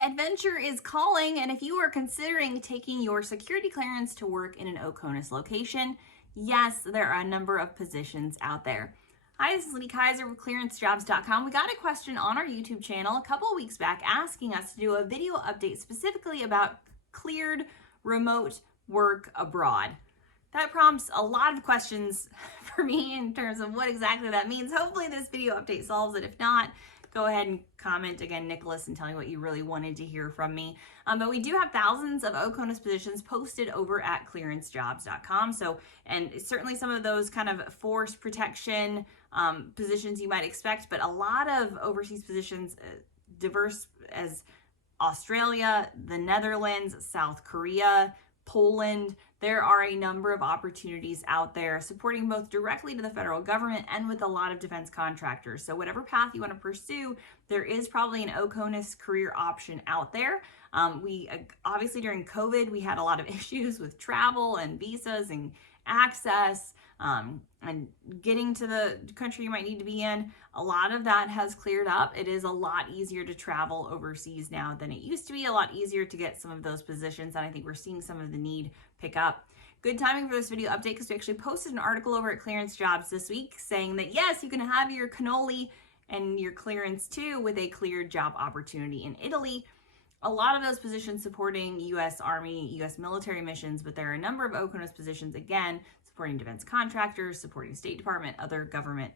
Adventure is calling, and if you are considering taking your security clearance to work in an OCONUS location, yes, there are a number of positions out there. Hi, this is Lee Kaiser with ClearanceJobs.com. We got a question on our YouTube channel a couple of weeks back asking us to do a video update specifically about cleared remote work abroad. That prompts a lot of questions for me in terms of what exactly that means. Hopefully this video update solves it. If not, go ahead and comment again, Nicholas, and tell me what you really wanted to hear from me. But we do have thousands of OCONUS positions posted over at ClearanceJobs.com. So, and certainly some of those kind of force protection positions you might expect, but a lot of overseas positions, diverse as Australia, the Netherlands, South Korea, Poland. There are a number of opportunities out there supporting both directly to the federal government and with a lot of defense contractors. So whatever path you want to pursue, there is probably an OCONUS career option out there. We obviously during COVID, we had a lot of issues with travel and visas and access and getting to the country you might need to be in. A lot of that has cleared up. It is a lot easier to travel overseas now than it used to be, a lot easier to get some of those positions, and I think we're seeing some of the need pick up. Good timing for this video update because we actually posted an article over at Clearance Jobs this week saying that yes, you can have your cannoli and your clearance too with a cleared job opportunity in Italy. A lot of those positions supporting U.S. Army, U.S. military missions, but there are a number of OCONUS positions, again, supporting defense contractors, supporting State Department, other government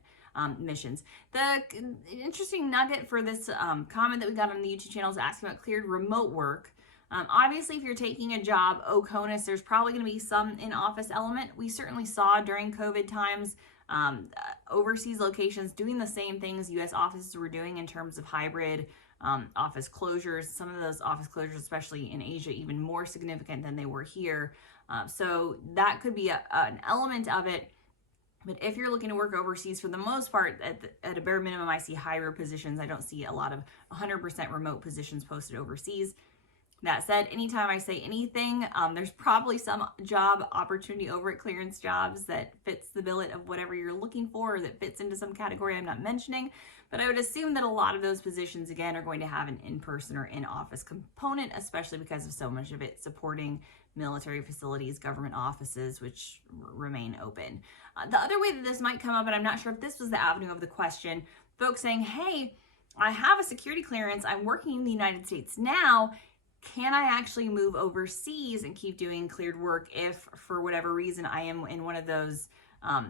missions. The interesting nugget for this comment that we got on the YouTube channel is asking about cleared remote work. Obviously, if you're taking a job, OCONUS, there's probably going to be some in-office element. We certainly saw during COVID times overseas locations doing the same things U.S. offices were doing in terms of hybrid office closures. Some of those office closures, especially in Asia, even more significant than they were here. So that could be an element of it. But if you're looking to work overseas, for the most part, at a bare minimum, I see hybrid positions. I don't see a lot of 100% remote positions posted overseas. That said, anytime I say anything, there's probably some job opportunity over at Clearance Jobs that fits the billet of whatever you're looking for, or that fits into some category I'm not mentioning. But I would assume that a lot of those positions, again, are going to have an in-person or in-office component, especially because of so much of it supporting military facilities, government offices, which remain open. The other way that this might come up, and I'm not sure if this was the avenue of the question, folks saying, hey, I have a security clearance, I'm working in the United States now, can I actually move overseas and keep doing cleared work if, for whatever reason, I am in one of those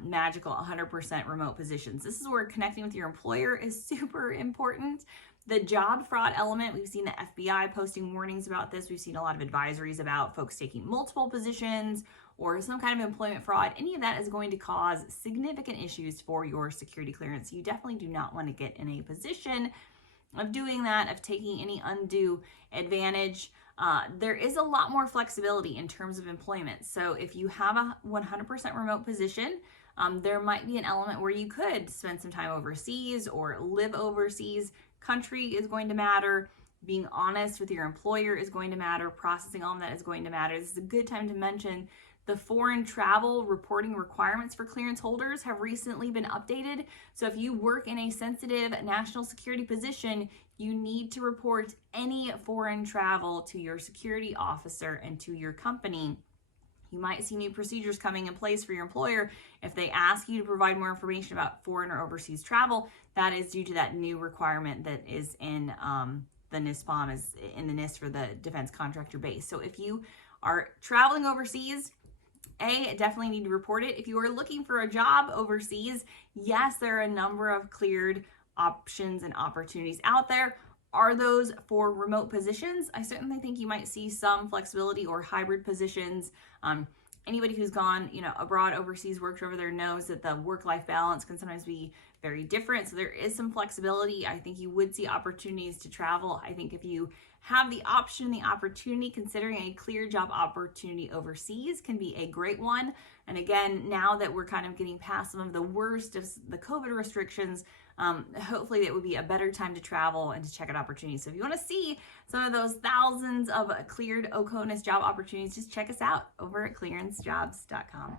magical 100% remote positions? This is where connecting with your employer is super important. The job fraud element, we've seen the FBI posting warnings about this. We've seen a lot of advisories about folks taking multiple positions or some kind of employment fraud. Any of that is going to cause significant issues for your security clearance. You definitely do not want to get in a position of doing that, of taking any undue advantage. There is a lot more flexibility in terms of employment. So if you have a 100% remote position, there might be an element where you could spend some time overseas or live overseas. Country is going to matter. Being honest with your employer is going to matter. Processing all of that is going to matter. This is a good time to mention the foreign travel reporting requirements for clearance holders have recently been updated. So if you work in a sensitive national security position, you need to report any foreign travel to your security officer and to your company. You might see new procedures coming in place for your employer. If they ask you to provide more information about foreign or overseas travel, that is due to that new requirement that is in the NISPOM, is in the NIST for the defense contractor base. So if you are traveling overseas, definitely need to report it. If you are looking for a job overseas, yes, there are a number of cleared options and opportunities out there. Are those for remote positions? I certainly think you might see some flexibility or hybrid positions. Anybody who's gone, abroad, overseas, worked over there knows that the work-life balance can sometimes be very different. So there is some flexibility. I think you would see opportunities to travel. I think if you have the option, the opportunity, considering a clear job opportunity overseas can be a great one. And again, now that we're kind of getting past some of the worst of the COVID restrictions, hopefully it would be a better time to travel and to check out opportunities. So if you want to see some of those thousands of cleared OCONUS job opportunities, just check us out over at ClearanceJobs.com.